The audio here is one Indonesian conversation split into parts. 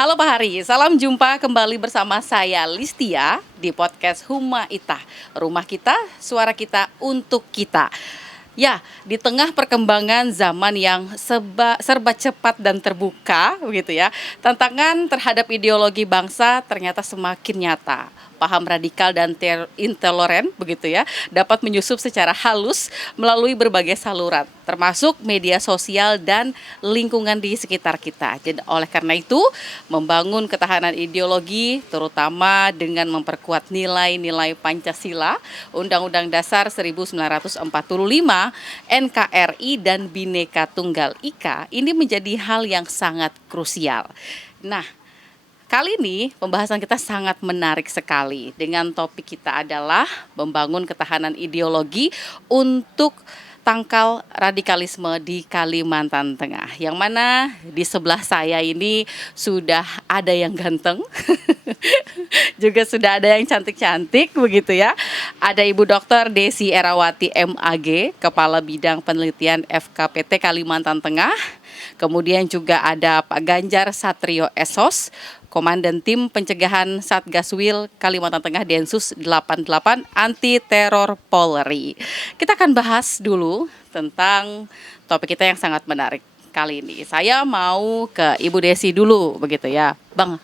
Halo Pak Hari, salam jumpa kembali bersama saya Listia di podcast Huma Itah. Rumah kita, suara kita untuk kita. Ya, di tengah perkembangan zaman yang serba cepat dan terbuka, begitu ya, tantangan terhadap ideologi bangsa ternyata semakin nyata. Paham radikal dan intoleran, begitu ya, dapat menyusup secara halus melalui berbagai saluran, termasuk media sosial dan lingkungan di sekitar kita. Jadi, oleh karena itu, membangun ketahanan ideologi, terutama dengan memperkuat nilai-nilai Pancasila, Undang-Undang Dasar 1945, NKRI, dan Bhinneka Tunggal Ika, ini menjadi hal yang sangat krusial. Nah, kali ini pembahasan kita sangat menarik sekali dengan topik kita adalah membangun ketahanan ideologi untuk tangkal radikalisme di Kalimantan Tengah. Yang mana di sebelah saya ini sudah ada yang ganteng, juga sudah ada yang cantik-cantik begitu ya. Ada Ibu Dr. Desi Erawati MAG, Kepala Bidang Penelitian FKPT Kalimantan Tengah. Kemudian juga ada Pak Ganjar Satrio Esos, Komandan Tim Pencegahan Satgaswil Kalimantan Tengah Densus 88 Anti Teror Polri. Kita akan bahas dulu tentang topik kita yang sangat menarik kali ini. Saya mau ke Ibu Desi dulu begitu ya. Bang,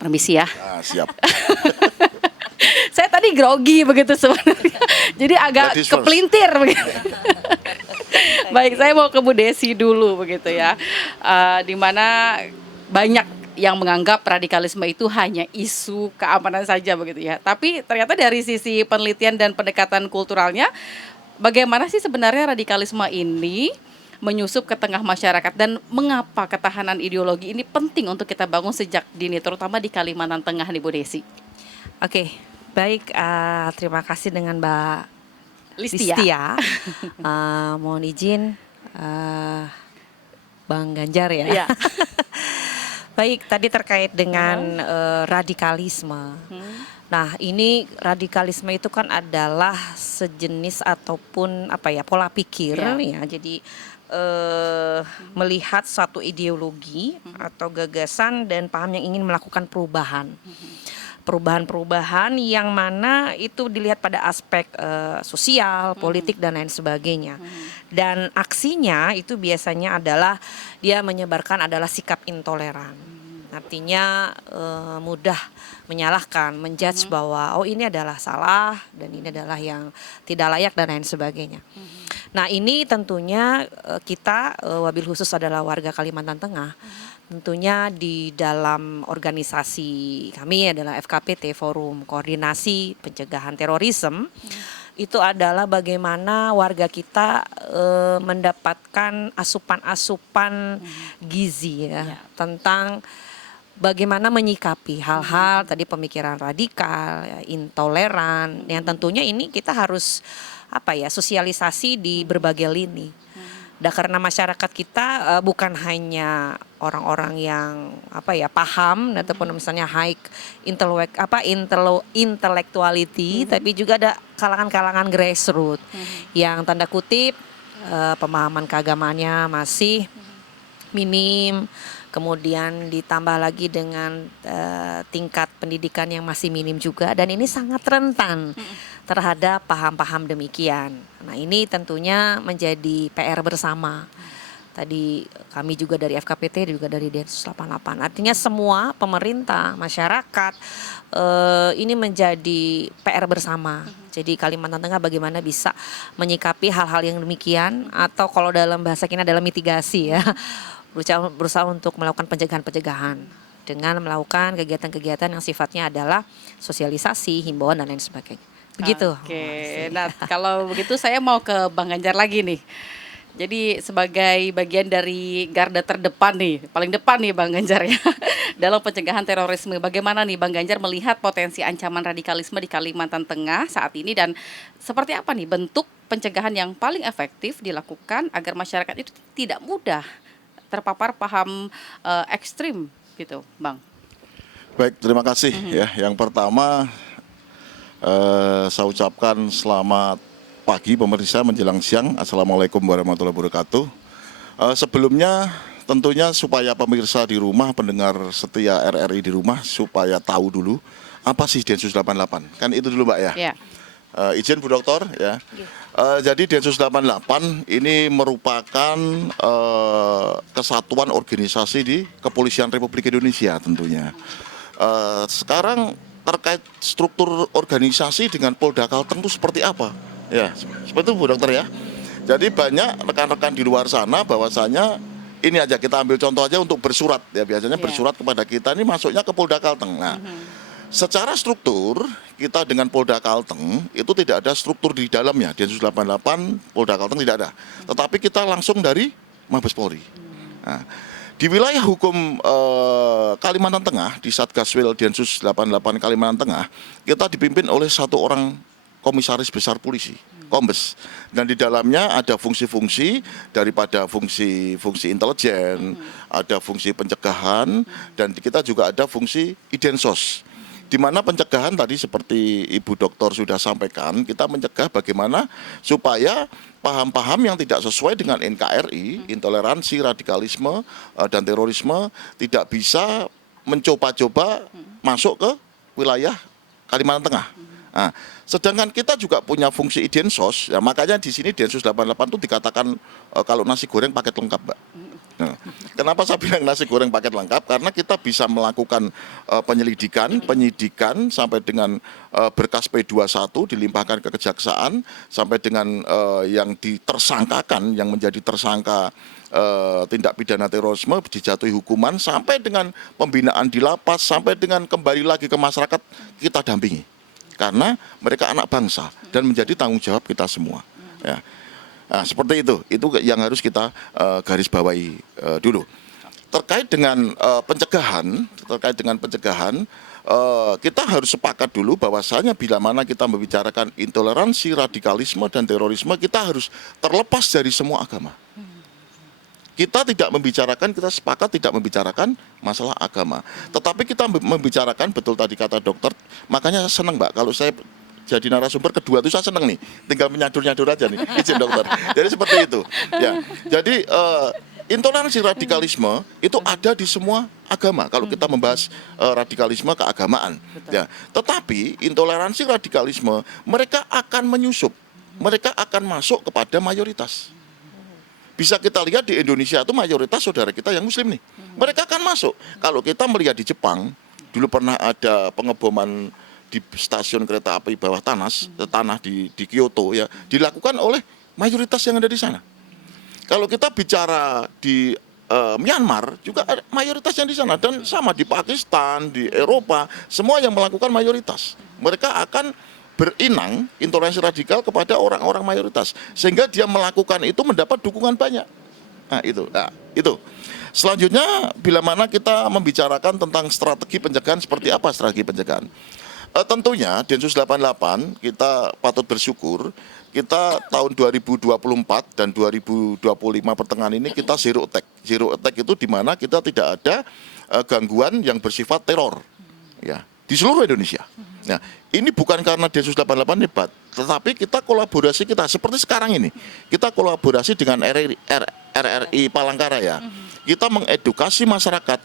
permisi ya. Siap. Saya tadi grogi begitu sebenarnya. Jadi agak kepelintir begitu. Baik, saya mau ke Bu Desi dulu begitu ya. Di mana banyak yang menganggap radikalisme itu hanya isu keamanan saja begitu ya. Tapi ternyata dari sisi penelitian dan pendekatan kulturalnya, bagaimana sih sebenarnya radikalisme ini menyusup ke tengah masyarakat dan mengapa ketahanan ideologi ini penting untuk kita bangun sejak dini, terutama di Kalimantan Tengah nih Bu Desi. Oke, baik. Terima kasih dengan Mbak Listia. Mohon izin Bang Ganjar ya. Ya. Baik, tadi terkait dengan radikalisme. Nah, ini radikalisme itu kan adalah sejenis ataupun pola pikir ya. Jadi melihat suatu ideologi atau gagasan dan paham yang ingin melakukan perubahan. Perubahan-perubahan yang mana itu dilihat pada aspek sosial, politik dan lain sebagainya. Dan aksinya itu biasanya adalah dia menyebarkan adalah sikap intoleran. Artinya mudah menyalahkan, menjudge bahwa ini adalah salah dan ini adalah yang tidak layak dan lain sebagainya. Nah, ini tentunya kita wabil khusus adalah warga Kalimantan Tengah. Tentunya di dalam organisasi kami adalah FKPT, Forum Koordinasi Pencegahan Terorisme. Itu adalah bagaimana warga kita mendapatkan asupan-asupan gizi ya. Tentang bagaimana menyikapi hal-hal tadi pemikiran radikal, ya, intoleran, yang tentunya ini kita harus sosialisasi di berbagai lini. Dan karena masyarakat kita bukan hanya orang-orang yang paham ataupun misalnya high intellectuality, tapi juga ada kalangan-kalangan grassroots yang tanda kutip pemahaman keagamaannya masih minim. Kemudian ditambah lagi dengan tingkat pendidikan yang masih minim juga, dan ini sangat rentan terhadap paham-paham demikian. Nah, ini tentunya menjadi PR bersama. Tadi kami juga dari FKPT juga dari Densus 88. Artinya semua pemerintah, masyarakat ini menjadi PR bersama. Jadi Kalimantan Tengah bagaimana bisa menyikapi hal-hal yang demikian, atau kalau dalam bahasa kita adalah mitigasi ya. Berusaha untuk melakukan pencegahan dengan melakukan kegiatan-kegiatan yang sifatnya adalah sosialisasi, himbauan dan lain sebagainya. Begitu. Oke. Nah, kalau begitu saya mau ke Bang Ganjar lagi nih. Jadi sebagai bagian dari garda terdepan nih, paling depan nih Bang Ganjar ya, dalam pencegahan terorisme. Bagaimana nih Bang Ganjar melihat potensi ancaman radikalisme di Kalimantan Tengah saat ini, dan seperti apa nih bentuk pencegahan yang paling efektif dilakukan agar masyarakat itu tidak mudah terpapar paham ekstrim gitu, Bang? Baik, terima kasih ya. Yang pertama saya ucapkan selamat pagi pemirsa menjelang siang. Assalamualaikum warahmatullahi wabarakatuh. Sebelumnya tentunya supaya pemirsa di rumah, pendengar setia RRI di rumah, supaya tahu dulu apa sih Densus 88. Kan itu dulu Mbak ya. Ya. Izin Bu Dokter ya. Jadi Densus 88 ini merupakan kesatuan organisasi di Kepolisian Republik Indonesia tentunya. Sekarang terkait struktur organisasi dengan Polda Kalteng itu seperti apa? Ya, seperti itu Bu Dokter ya. Jadi banyak rekan-rekan di luar sana bahwasanya ini aja kita ambil contoh aja untuk bersurat ya, biasanya bersurat kepada kita ini masuknya ke Polda Kalteng. Nah, secara struktur kita dengan Polda Kalteng itu tidak ada struktur di dalamnya. Densus 88 Polda Kalteng tidak ada. Tetapi kita langsung dari Mabes Polri. Nah, di wilayah hukum Kalimantan Tengah di Satgaswil Densus 88 Kalimantan Tengah kita dipimpin oleh satu orang komisaris besar polisi, Kombes. Dan di dalamnya ada fungsi-fungsi daripada fungsi intelijen, ada fungsi pencegahan, dan kita juga ada fungsi Idensos. Di mana pencegahan tadi seperti Ibu Dokter sudah sampaikan, kita mencegah bagaimana supaya paham-paham yang tidak sesuai dengan NKRI, intoleransi, radikalisme, dan terorisme tidak bisa mencoba-coba masuk ke wilayah Kalimantan Tengah. Nah, sedangkan kita juga punya fungsi Idensos, ya makanya di sini Densus 88 itu dikatakan kalau nasi goreng paket lengkap, Mbak. Nah, kenapa saya bilang nasi goreng paket lengkap? Karena kita bisa melakukan penyelidikan, penyidikan sampai dengan berkas P21 dilimpahkan ke kejaksaan sampai dengan yang ditersangkakan, yang menjadi tersangka tindak pidana terorisme dijatuhi hukuman sampai dengan pembinaan di lapas sampai dengan kembali lagi ke masyarakat kita dampingi. Karena mereka anak bangsa dan menjadi tanggung jawab kita semua. Ya. Nah, seperti itu yang harus kita garis bawahi dulu. Terkait dengan pencegahan, kita harus sepakat dulu bahwasanya bila mana kita membicarakan intoleransi, radikalisme dan terorisme, kita harus terlepas dari semua agama. Kita sepakat tidak membicarakan masalah agama. Tetapi kita membicarakan, betul tadi kata dokter, makanya senang Mbak kalau saya jadi narasumber kedua itu saya senang nih, tinggal menyadur-nyadur aja nih, izin dokter. Jadi seperti itu. Ya, jadi intoleransi radikalisme itu ada di semua agama. Kalau kita membahas radikalisme keagamaan, ya. Tetapi intoleransi radikalisme mereka akan menyusup, mereka akan masuk kepada mayoritas. Bisa kita lihat di Indonesia itu mayoritas saudara kita yang Muslim nih, mereka akan masuk. Kalau kita melihat di Jepang, dulu pernah ada pengeboman di stasiun kereta api bawah tanah di Kyoto ya, dilakukan oleh mayoritas yang ada di sana. Kalau kita bicara di Myanmar juga ada mayoritas yang di sana, dan sama di Pakistan, di Eropa, semua yang melakukan mayoritas. Mereka akan berinang intoleransi radikal kepada orang-orang mayoritas sehingga dia melakukan itu mendapat dukungan banyak. Nah, itu. Selanjutnya bila mana kita membicarakan tentang strategi pencegahan, seperti apa strategi pencegahan? Tentunya Densus 88 kita patut bersyukur kita tahun 2024 dan 2025 pertengahan ini kita zero attack. Zero attack itu di mana kita tidak ada gangguan yang bersifat teror ya di seluruh Indonesia. Nah, ini bukan karena Densus 88 hebat, tetapi kita kolaborasi kita seperti sekarang ini. Kita kolaborasi dengan RRI Palangkaraya. Kita mengedukasi masyarakat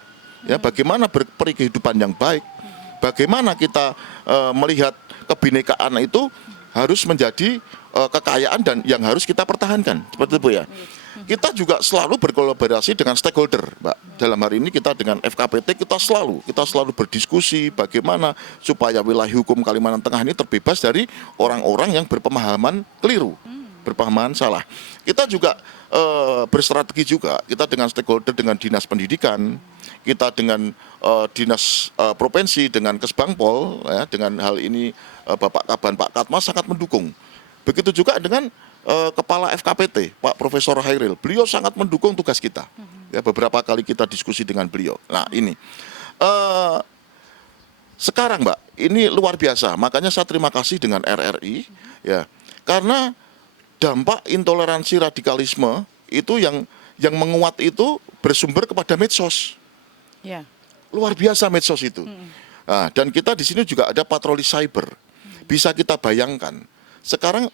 ya bagaimana berperi kehidupan yang baik. Bagaimana kita melihat kebinekaan itu harus menjadi kekayaan dan yang harus kita pertahankan, seperti itu ya. Kita juga selalu berkolaborasi dengan stakeholder, Mbak. Dalam hari ini kita dengan FKPT kita selalu berdiskusi bagaimana supaya wilayah hukum Kalimantan Tengah ini terbebas dari orang-orang yang berpemahaman keliru, berpemahaman salah. Kita juga berstrategi juga, kita dengan stakeholder, dengan dinas pendidikan, kita dengan dinas provinsi, dengan Kesbangpol, ya, dengan hal ini Bapak Kaban, Pak Katmas sangat mendukung. Begitu juga dengan Kepala FKPT, Pak Profesor Hairil, beliau sangat mendukung tugas kita. Ya, beberapa kali kita diskusi dengan beliau. Nah ini, sekarang Mbak, ini luar biasa. Makanya saya terima kasih dengan RRI, ya, karena dampak intoleransi radikalisme itu yang menguat itu bersumber kepada medsos. Ya. Luar biasa medsos itu. Nah, dan kita di sini juga ada patroli cyber. Bisa kita bayangkan. Sekarang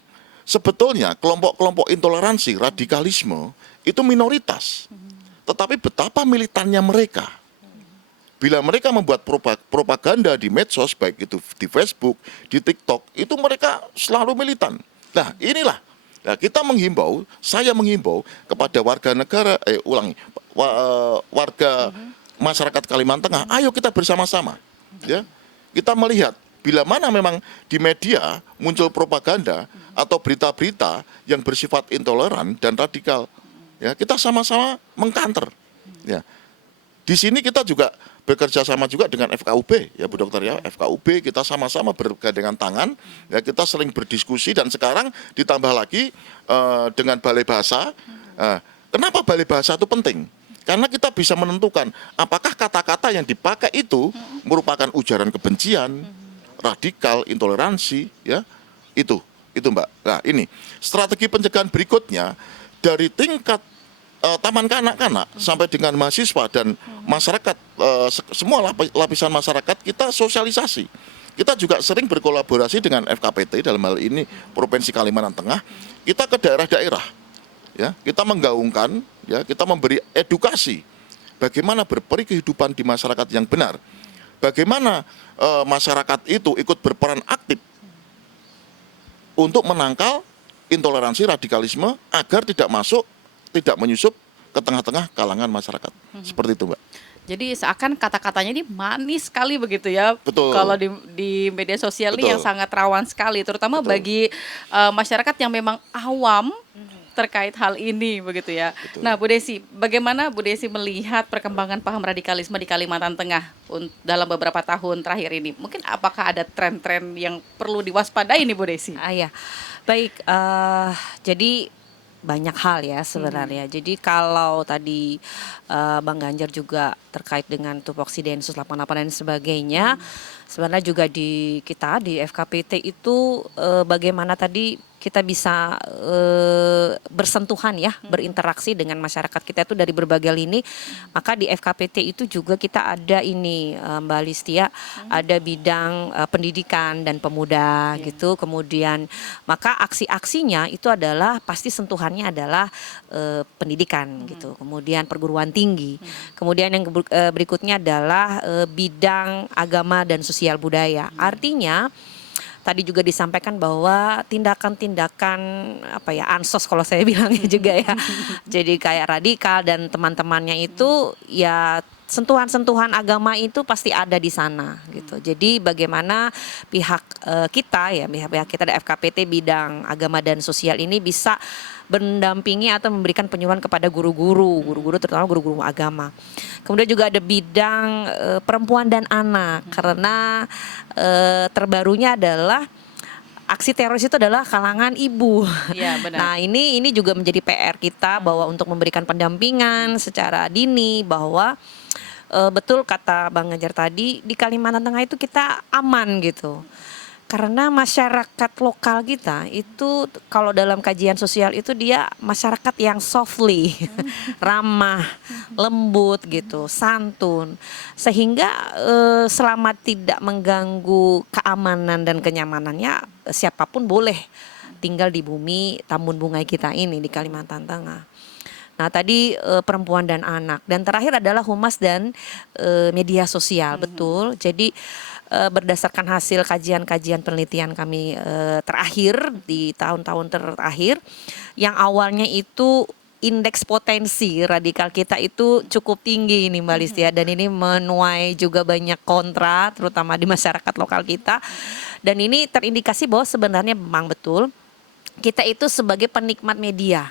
sebetulnya kelompok-kelompok intoleransi radikalisme itu minoritas. tetapi betapa militannya mereka. Bila mereka membuat propaganda di medsos, baik itu di Facebook, di TikTok, itu mereka selalu militan. Nah inilah, nah, kita menghimbau, saya menghimbau kepada warga negara, warga masyarakat Kalimantan Tengah, ayo kita bersama-sama, ya, kita melihat bila mana memang di media muncul propaganda atau berita-berita yang bersifat intoleran dan radikal, ya, kita sama-sama mengkanter, ya. Di sini kita juga bekerja sama juga dengan FKUB, ya Bu Dokter, ya, FKUB kita sama-sama bergandengan tangan, ya, kita sering berdiskusi dan sekarang ditambah lagi dengan Balai Bahasa. Kenapa Balai Bahasa itu penting? Karena kita bisa menentukan apakah kata-kata yang dipakai itu merupakan ujaran kebencian, radikal, intoleransi, ya, itu Mbak. Nah ini strategi pencegahan berikutnya dari tingkat taman kanak-kanak sampai dengan mahasiswa dan masyarakat, semua lapisan masyarakat kita sosialisasi. Kita juga sering berkolaborasi dengan FKPT, dalam hal ini Provinsi Kalimantan Tengah. Kita ke daerah-daerah, ya, kita menggaungkan, ya, kita memberi edukasi bagaimana berperi kehidupan di masyarakat yang benar, bagaimana masyarakat itu ikut berperan aktif untuk menangkal intoleransi, radikalisme agar tidak masuk, tidak menyusup ke tengah-tengah kalangan masyarakat. Seperti itu, Mbak. Jadi seakan kata-katanya ini manis sekali begitu ya. Betul. Kalau di media sosial ini Betul. yang sangat rawan sekali, terutama Betul. bagi masyarakat yang memang awam terkait hal ini begitu ya. Betul. Nah, Bu Desi, bagaimana Bu Desi melihat perkembangan paham radikalisme di Kalimantan Tengah dalam beberapa tahun terakhir ini? Mungkin apakah ada tren-tren yang perlu diwaspadai nih Bu Desi? Ya, baik. Jadi banyak hal ya sebenarnya. Jadi kalau tadi Bang Ganjar juga terkait dengan tupoksi Densus 88 dan sebagainya, sebenarnya juga di kita di FKPT itu bagaimana tadi kita bisa bersentuhan ya, berinteraksi dengan masyarakat kita itu dari berbagai lini. Maka di FKPT itu juga kita ada ini Mbak Listia, ada bidang pendidikan dan pemuda gitu. Kemudian maka aksi-aksinya itu adalah pasti sentuhannya adalah pendidikan gitu. Kemudian perguruan tinggi. Kemudian yang berikutnya adalah bidang agama dan sosial budaya. Artinya tadi juga disampaikan bahwa tindakan-tindakan ansos kalau saya bilangnya juga ya. Jadi kayak radikal dan teman-temannya itu ya sentuhan-sentuhan agama itu pasti ada di sana gitu. Jadi bagaimana pihak kita kita di FKPT bidang agama dan sosial ini bisa mendampingi atau memberikan penyuluhan kepada guru-guru terutama guru-guru agama. Kemudian juga ada bidang perempuan dan anak karena terbarunya adalah aksi teroris itu adalah kalangan ibu. Iya, benar. Nah, ini juga menjadi PR kita bahwa untuk memberikan pendampingan secara dini bahwa betul kata Bang Ganjar tadi di Kalimantan Tengah itu kita aman gitu. Karena masyarakat lokal kita itu kalau dalam kajian sosial itu dia masyarakat yang softly, ramah, lembut gitu, santun. Sehingga selama tidak mengganggu keamanan dan kenyamanannya siapapun boleh tinggal di bumi Tambun Bungai kita ini di Kalimantan Tengah. Nah tadi perempuan dan anak dan terakhir adalah humas dan media sosial, betul. Jadi berdasarkan hasil kajian-kajian penelitian kami terakhir di tahun-tahun terakhir yang awalnya itu indeks potensi radikal kita itu cukup tinggi ini Mbak Listia dan ini menuai juga banyak kontra terutama di masyarakat lokal kita dan ini terindikasi bahwa sebenarnya memang betul kita itu sebagai penikmat media.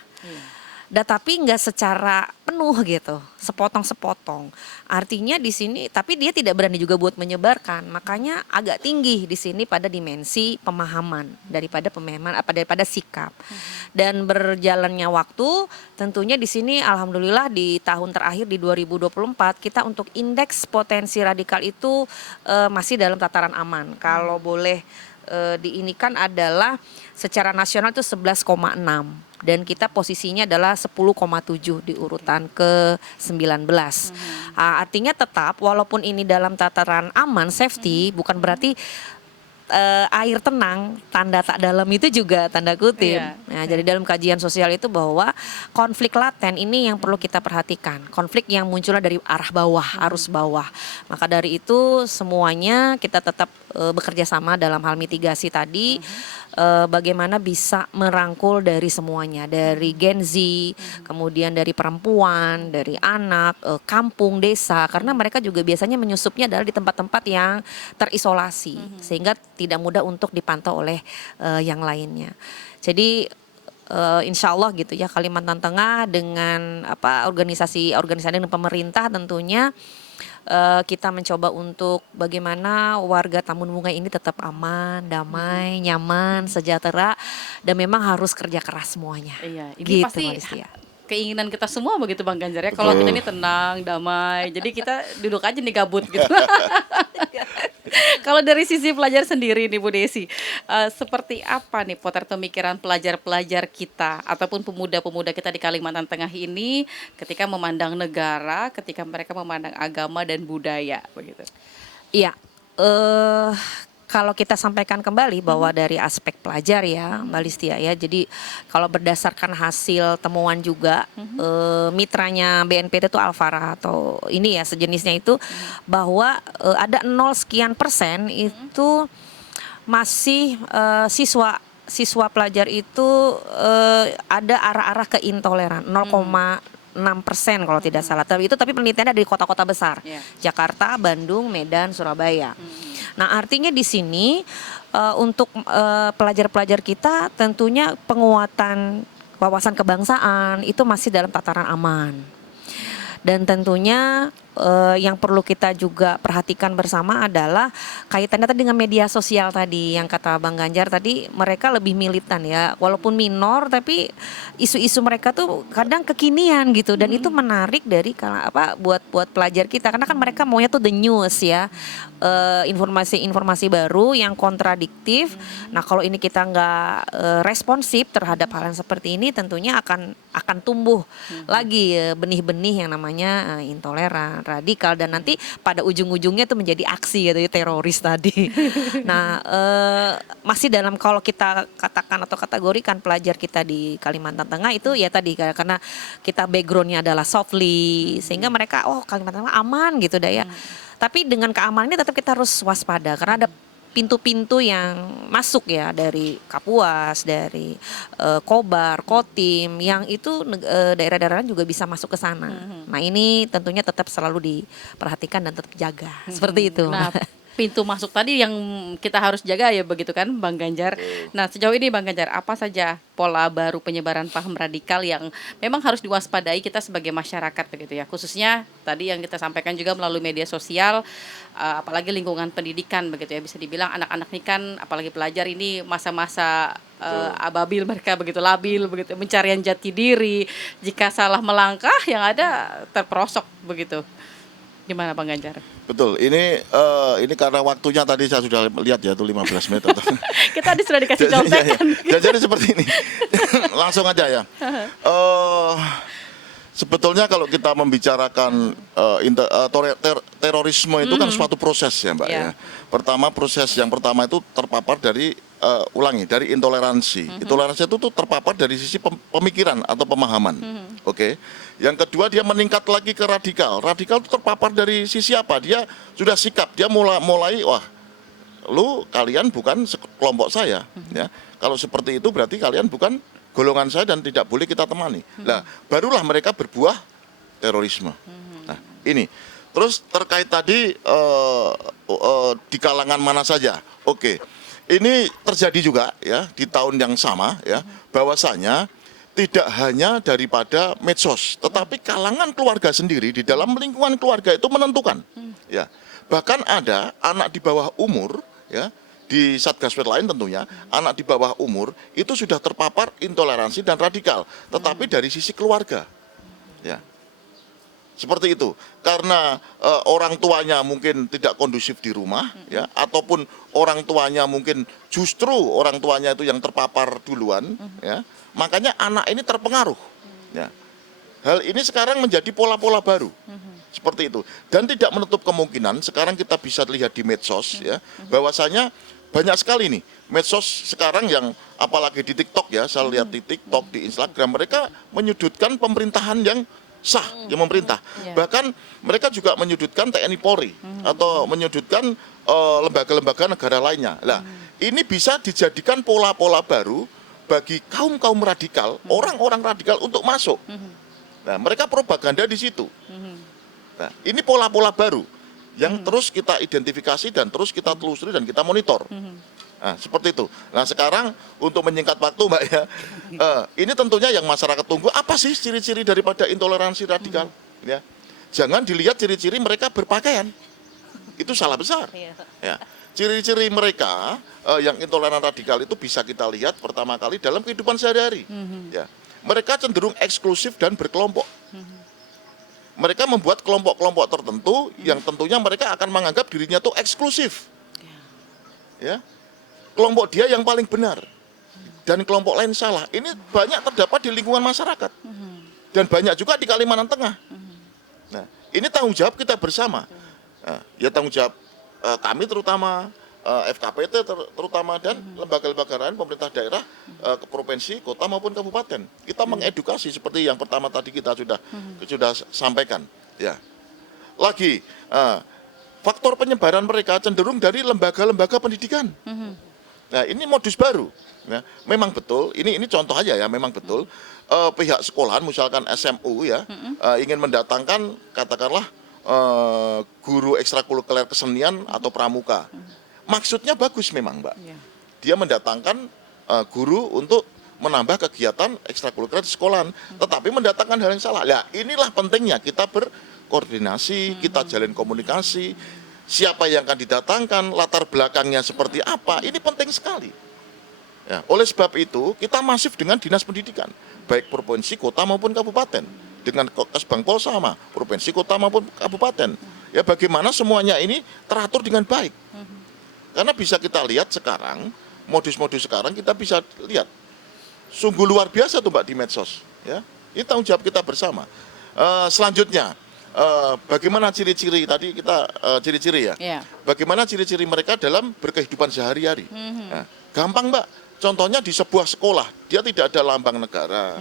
Tapi nggak secara penuh gitu, sepotong-sepotong. Artinya di sini, tapi dia tidak berani juga buat menyebarkan. Makanya agak tinggi di sini pada dimensi pemahaman daripada sikap. Dan berjalannya waktu, tentunya di sini, alhamdulillah di tahun terakhir di 2024 kita untuk indeks potensi radikal itu masih dalam tataran aman. Kalau boleh diinikan adalah secara nasional itu 11,6 dan kita posisinya adalah 10,7 di urutan ke-19. Artinya tetap walaupun ini dalam tataran aman, safety, bukan berarti air tenang, tanda tak dalam itu juga tanda kutip. Iya. Nah, jadi dalam kajian sosial itu bahwa konflik laten ini yang perlu kita perhatikan. Konflik yang munculnya dari arah bawah, arus bawah. Maka dari itu semuanya kita tetap bekerja sama dalam hal mitigasi tadi. Bagaimana bisa merangkul dari semuanya, dari Gen Z, kemudian dari perempuan, dari anak, kampung, desa, karena mereka juga biasanya menyusupnya adalah di tempat-tempat yang terisolasi, sehingga tidak mudah untuk dipantau oleh yang lainnya. Jadi insya Allah gitu ya, Kalimantan Tengah dengan organisasi dan pemerintah tentunya kita mencoba untuk bagaimana warga Tambun Bunga ini tetap aman, damai, nyaman, sejahtera, dan memang harus kerja keras semuanya. Iya, ini Gitu, pasti Mbak Listia. keinginan kita semua begitu Bang Ganjar ya. Kalau kita ini tenang, damai, jadi kita duduk aja nih gabut gitu. Kalau dari sisi pelajar sendiri nih Bu Desi, seperti apa nih potret pemikiran pelajar-pelajar kita ataupun pemuda-pemuda kita di Kalimantan Tengah ini ketika memandang negara, ketika mereka memandang agama dan budaya begitu? Iya, kalau kita sampaikan kembali bahwa dari aspek pelajar ya Mbak Listia ya, jadi kalau berdasarkan hasil temuan juga mitranya BNPT itu Alfara atau ini ya sejenisnya itu, bahwa ada 0% itu masih siswa pelajar itu ada arah-arah ke intoleran, 0,6% kalau tidak salah. Tapi penelitiannya dari kota-kota besar, Iya. Jakarta, Bandung, Medan, Surabaya. Nah, artinya di sini untuk pelajar-pelajar kita tentunya penguatan wawasan kebangsaan itu masih dalam tataran aman. Dan tentunya yang perlu kita juga perhatikan bersama adalah kaitannya tadi dengan media sosial tadi yang kata Bang Ganjar tadi, mereka lebih militan ya, walaupun minor tapi isu-isu mereka tuh kadang kekinian gitu, dan itu menarik dari buat pelajar kita, karena kan mereka maunya tuh the news ya, informasi-informasi baru yang kontradiktif. Nah, kalau ini kita nggak responsif terhadap hal yang seperti ini, tentunya akan tumbuh lagi benih-benih yang namanya intoleran, radikal, dan nanti pada ujung-ujungnya itu menjadi aksi gitu ya, teroris tadi. Nah, masih dalam kalau kita katakan atau kategorikan pelajar kita di Kalimantan Tengah itu ya tadi karena kita backgroundnya adalah softly, sehingga mereka Kalimantan Tengah aman gitu dah ya. Tapi dengan keamanan ini tetap kita harus waspada karena ada pintu-pintu yang masuk ya dari Kapuas, dari Kobar, Kotim, yang itu daerah-daerah juga bisa masuk ke sana. Nah, ini tentunya tetap selalu diperhatikan dan tetap jaga seperti itu. Nah, pintu masuk tadi yang kita harus jaga ya begitu kan Bang Ganjar. Nah, sejauh ini Bang Ganjar, apa saja pola baru penyebaran paham radikal yang memang harus diwaspadai kita sebagai masyarakat begitu ya, khususnya tadi yang kita sampaikan juga melalui media sosial, apalagi lingkungan pendidikan begitu ya, bisa dibilang anak-anak ini kan apalagi pelajar ini masa-masa ababil, mereka begitu labil begitu, pencarian jati diri, jika salah melangkah yang ada terperosok begitu. Gimana Bang Ganjar? Betul, ini karena waktunya tadi saya sudah lihat ya itu 15 menit atau Kita sudah dikasih contekan. Jadi seperti ini. Langsung aja ya. Sebetulnya kalau kita membicarakan terorisme itu kan suatu proses ya Mbak ya. Proses yang pertama itu terpapar dari dari intoleransi. Intoleransi itu tuh terpapar dari sisi pemikiran atau pemahaman. Oke. Yang kedua dia meningkat lagi ke radikal. Radikal itu terpapar dari sisi apa? Dia sudah sikap, dia mulai kalian bukan kelompok saya ya. Kalau seperti itu berarti kalian bukan golongan saya dan tidak boleh kita temani. Nah, barulah mereka berbuah terorisme. Nah, ini. Terus terkait tadi di kalangan mana saja. Oke. Ini terjadi juga ya di tahun yang sama ya, bahwasanya tidak hanya daripada medsos, tetapi kalangan keluarga sendiri di dalam lingkungan keluarga itu menentukan. Ya, bahkan ada anak di bawah umur, ya, di Satgaswet lain tentunya, anak di bawah umur itu sudah terpapar intoleransi dan radikal, tetapi dari sisi keluarga. Ya, seperti itu. Karena orang tuanya mungkin tidak kondusif di rumah, ya, ataupun orang tuanya mungkin justru orang tuanya itu yang terpapar duluan, ya. Makanya anak ini terpengaruh. Ya. Hal ini sekarang menjadi pola-pola baru. Seperti itu. Dan tidak menutup kemungkinan sekarang kita bisa lihat di medsos ya, bahwasanya banyak sekali nih medsos sekarang yang apalagi di TikTok ya, saya lihat di TikTok, di Instagram, mereka menyudutkan pemerintahan yang sah, yang memerintah. Ya. Bahkan mereka juga menyudutkan TNI Polri atau menyudutkan lembaga-lembaga negara lainnya. Nah, ini bisa dijadikan pola-pola baru bagi kaum-kaum radikal, orang-orang radikal untuk masuk. Nah, mereka propaganda di situ. Nah, ini pola-pola baru yang terus kita identifikasi dan terus kita telusuri dan kita monitor. Nah, seperti itu. Nah, sekarang untuk menyingkat waktu, Mbak ya, ini tentunya yang masyarakat tunggu, apa sih ciri-ciri daripada intoleransi radikal? Ya, jangan dilihat ciri-ciri mereka berpakaian, itu salah besar. Ya, ciri-ciri mereka yang intoleran radikal itu bisa kita lihat pertama kali dalam kehidupan sehari-hari. Ya, mereka cenderung eksklusif dan berkelompok. Mereka membuat kelompok-kelompok tertentu yang tentunya mereka akan menganggap dirinya tuh eksklusif. Ya, kelompok dia yang paling benar dan kelompok lain salah. Ini banyak terdapat di lingkungan masyarakat dan banyak juga di Kalimantan Tengah. Nah, ini tanggung jawab kita bersama. Nah, ya tanggung jawab kami terutama FKPT terutama dan lembaga-lembaga lain pemerintah daerah, provinsi, kota maupun kabupaten. Kita mengedukasi seperti yang pertama tadi kita sudah sampaikan. Ya, lagi faktor penyebaran mereka cenderung dari lembaga-lembaga pendidikan. Nah, ini modus baru. Ya, memang betul. Ini contoh aja ya. Memang betul. Pihak sekolahan, misalkan SMU ya, ingin mendatangkan katakanlah guru ekstrakurikuler kesenian atau pramuka. Maksudnya bagus memang, Mbak. Dia mendatangkan guru untuk menambah kegiatan ekstrakurikuler di sekolahan, tetapi mendatangkan hal yang salah. Ya, inilah pentingnya kita berkoordinasi, kita jalin komunikasi. Siapa yang akan didatangkan, latar belakangnya seperti apa, ini penting sekali. Ya, oleh sebab itu, kita masif dengan dinas pendidikan, baik provinsi, kota maupun kabupaten. Dengan Kesbangpol sama, provinsi, kota maupun kabupaten. Ya, bagaimana semuanya ini teratur dengan baik. Karena bisa kita lihat sekarang, modus-modus sekarang kita bisa lihat. Sungguh luar biasa tuh Mbak di medsos. Ya, ini tanggung jawab kita bersama. Selanjutnya, bagaimana ciri-ciri tadi kita ciri-ciri ya. Bagaimana ciri-ciri mereka dalam berkehidupan sehari-hari. Nah, gampang Mbak. Contohnya di sebuah sekolah, dia tidak ada lambang negara,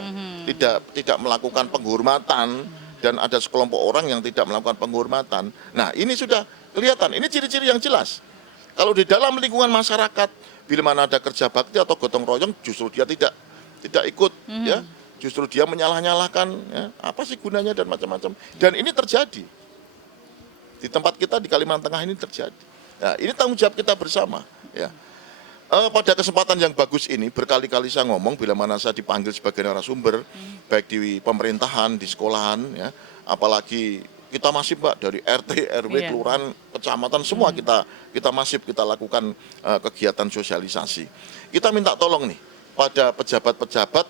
tidak melakukan penghormatan, dan ada sekelompok orang yang tidak melakukan penghormatan. Nah, ini sudah kelihatan. Ini ciri-ciri yang jelas. Kalau di dalam lingkungan masyarakat, bila mana ada kerja bakti atau gotong royong, justru dia tidak ikut, ya. Justru dia menyalah-nyalahkan, ya, apa sih gunanya dan macam-macam. Dan ini terjadi di tempat kita di Kalimantan Tengah ini terjadi. Nah, ini tanggung jawab kita bersama. Ya. Pada kesempatan yang bagus ini berkali-kali saya ngomong bila mana saya dipanggil sebagai narasumber, baik di pemerintahan, di sekolahan, ya, apalagi kita masif Mbak dari RT, RW, kelurahan, kecamatan semua kita masif kita lakukan kegiatan sosialisasi. Kita minta tolong nih pada pejabat-pejabat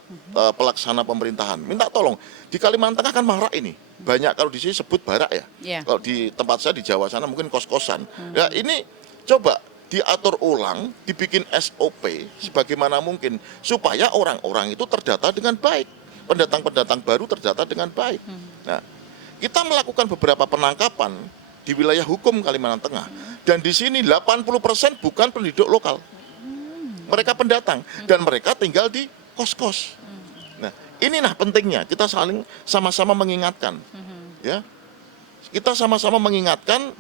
pelaksana pemerintahan. Minta tolong, di Kalimantan Tengah kan marak ini. Banyak kalau di sini sebut barak ya. Kalau di tempat saya di Jawa sana mungkin kos-kosan. Ya, ini coba diatur ulang, dibikin SOP sebagaimana mungkin supaya orang-orang itu terdata dengan baik. Pendatang-pendatang baru terdata dengan baik. Nah, kita melakukan beberapa penangkapan di wilayah hukum Kalimantan Tengah. Dan di sini 80% bukan penduduk lokal. Mereka pendatang dan mereka tinggal di kos-kos. Nah, inilah pentingnya kita saling sama-sama mengingatkan. Ya. Kita sama-sama mengingatkan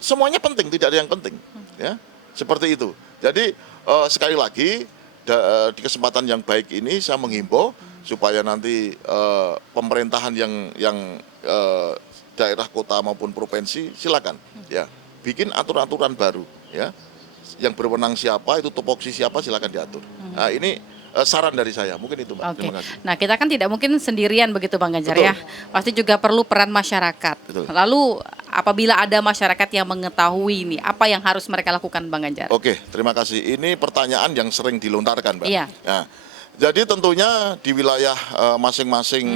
semuanya penting, tidak ada yang penting. Ya. Seperti itu. Jadi sekali lagi di kesempatan yang baik ini saya menghimbau supaya nanti pemerintahan yang daerah, kota maupun provinsi silakan ya bikin aturan-aturan baru ya, yang berwenang siapa, itu tupoksi siapa silakan diatur. Nah, ini saran dari saya, mungkin itu Mbak. Terima kasih. Nah, kita kan tidak mungkin sendirian begitu Bang Ganjar. Betul. Ya, pasti juga perlu peran masyarakat. Betul. Lalu apabila ada masyarakat yang mengetahui ini, apa yang harus mereka lakukan Bang Ganjar? Oke, terima kasih. Ini pertanyaan yang sering dilontarkan Mbak. Iya. Nah, jadi tentunya di wilayah masing-masing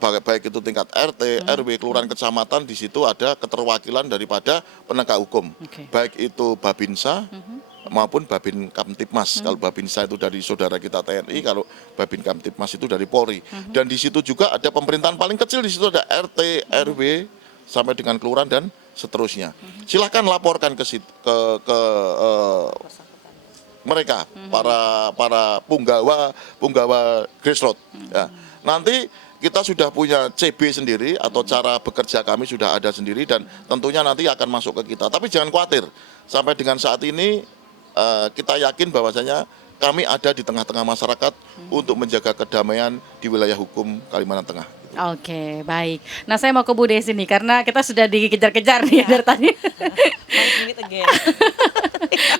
baik itu tingkat RT, RW, kelurahan, kecamatan, di situ ada keterwakilan daripada penegak hukum. Baik itu Babinsa maupun Babin Kamtibmas. Kalau Babinsa itu dari saudara kita TNI, kalau Babin Kamtibmas itu dari Polri. Dan di situ juga ada pemerintahan paling kecil, di situ ada RT, RW sampai dengan kelurahan dan seterusnya. Silahkan laporkan ke mereka, para punggawa grassroots. Ya. Nanti kita sudah punya CB sendiri atau cara bekerja kami sudah ada sendiri dan tentunya nanti akan masuk ke kita. Tapi jangan khawatir, sampai dengan saat ini kita yakin bahwasanya kami ada di tengah-tengah masyarakat untuk menjaga kedamaian di wilayah hukum Kalimantan Tengah. Oke, baik. Nah, saya mau ke Bu Desi nih karena kita sudah dikejar-kejar nih dari tadi.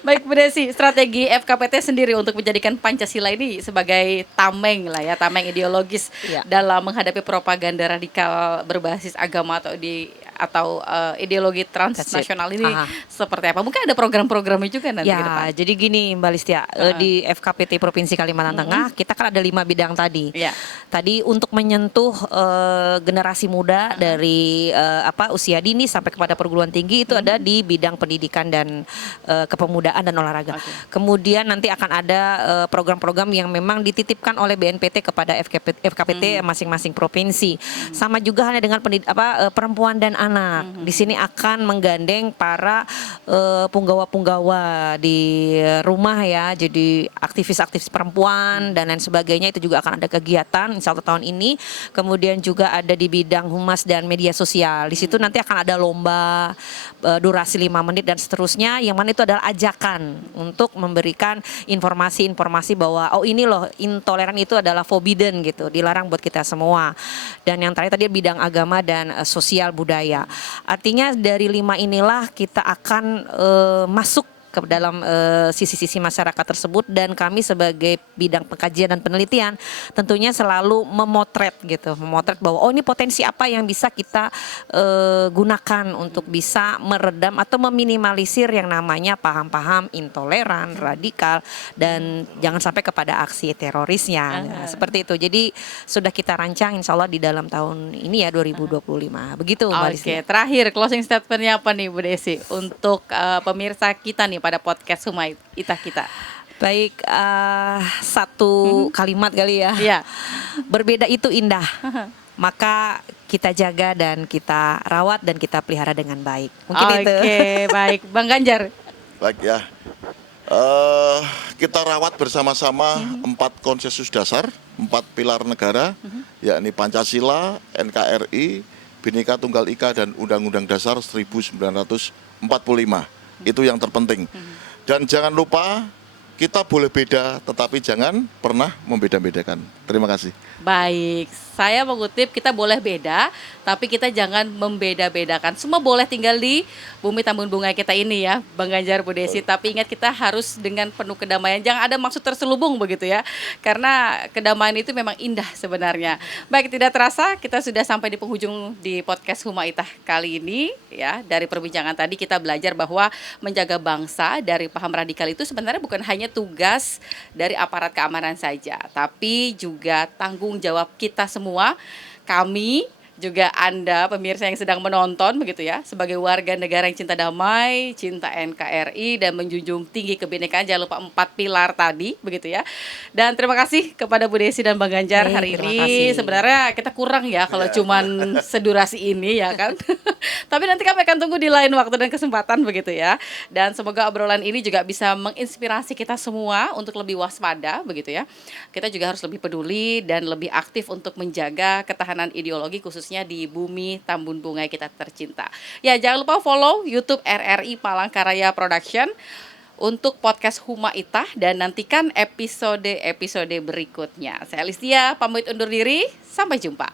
Baik Bu Desi, strategi FKPT sendiri untuk menjadikan Pancasila ini sebagai tameng lah ya, tameng ideologis dalam menghadapi propaganda radikal berbasis agama atau ideologi transnasional ini seperti apa? Mungkin ada program-programnya juga nanti ke depan. Ya, jadi gini Mbak Listia, di FKPT Provinsi Kalimantan Tengah kita kan ada 5 bidang tadi. Tadi untuk menyentuh generasi muda dari usia dini sampai kepada perguruan tinggi itu ada di bidang pendidikan dan kepemudaan dan olahraga. Kemudian nanti akan ada program-program yang memang dititipkan oleh BNPT kepada FKPT masing-masing provinsi. Sama juga hanya dengan perempuan dan anak. Di sini akan menggandeng para punggawa-punggawa di rumah ya, jadi aktivis-aktivis perempuan dan lain sebagainya. Itu juga akan ada kegiatan insya Allah tahun ini. Kemudian juga ada di bidang humas dan media sosial. Di situ nanti akan ada lomba durasi 5 menit dan seterusnya, yang mana itu adalah ajakan untuk memberikan informasi-informasi bahwa ini loh intoleran itu adalah forbidden gitu, dilarang buat kita semua. Dan yang terakhir tadi bidang agama dan sosial budaya. Artinya dari 5 inilah kita akan masuk ke dalam sisi-sisi masyarakat tersebut, dan kami sebagai bidang pengkajian dan penelitian tentunya selalu memotret bahwa ini potensi apa yang bisa kita gunakan untuk bisa meredam atau meminimalisir yang namanya paham-paham intoleran, radikal, dan jangan sampai kepada aksi terorisnya. Seperti itu. Jadi sudah kita rancang insya Allah di dalam tahun ini ya 2025. Begitu Mbak Listia. Oke, terakhir closing statementnya apa nih Bu Desi untuk pemirsa kita nih pada podcast Huma Itah kita? Baik, satu kalimat kali ya. Berbeda itu indah. Maka kita jaga dan kita rawat dan kita pelihara dengan baik. Mungkin itu. Oke, baik. Bang Ganjar. Baik ya. Kita rawat bersama-sama 4 konsensus dasar, 4 pilar negara, yakni Pancasila, NKRI, Bhinneka Tunggal Ika, dan Undang-Undang Dasar 1945. Itu yang terpenting. Dan jangan lupa, kita boleh beda, tetapi jangan pernah membeda-bedakan. Terima kasih. Baik, saya mengutip, kita boleh beda, tapi kita jangan membeda-bedakan. Semua boleh tinggal di bumi Tambun Bunga kita ini ya, Bang Ganjar, Bu Desi. Tapi ingat, kita harus dengan penuh kedamaian. Jangan ada maksud terselubung begitu ya, karena kedamaian itu memang indah sebenarnya. Baik, tidak terasa kita sudah sampai di penghujung di podcast Huma Itah kali ini ya. Dari perbincangan tadi kita belajar bahwa menjaga bangsa dari paham radikal itu sebenarnya bukan hanya tugas dari aparat keamanan saja, tapi juga tanggung jawab kita semua, kami juga Anda pemirsa yang sedang menonton begitu ya, sebagai warga negara yang cinta damai, cinta NKRI, dan menjunjung tinggi kebinekaan. Jangan lupa 4 pilar tadi begitu ya. Dan terima kasih kepada Bu Desi dan Bang Ganjar hari ini. Sebenarnya kita kurang ya kalau cuman sedurasi ini ya kan. Tapi nanti kami akan tunggu di lain waktu dan kesempatan begitu ya. Dan semoga obrolan ini juga bisa menginspirasi kita semua untuk lebih waspada begitu ya. Kita juga harus lebih peduli dan lebih aktif untuk menjaga ketahanan ideologi khususnya di bumi Tambun Bunga kita tercinta. Ya, jangan lupa follow YouTube RRI Palangkaraya Production untuk podcast Huma Itah, dan nantikan episode-episode berikutnya. Saya Listia pamit undur diri, sampai jumpa.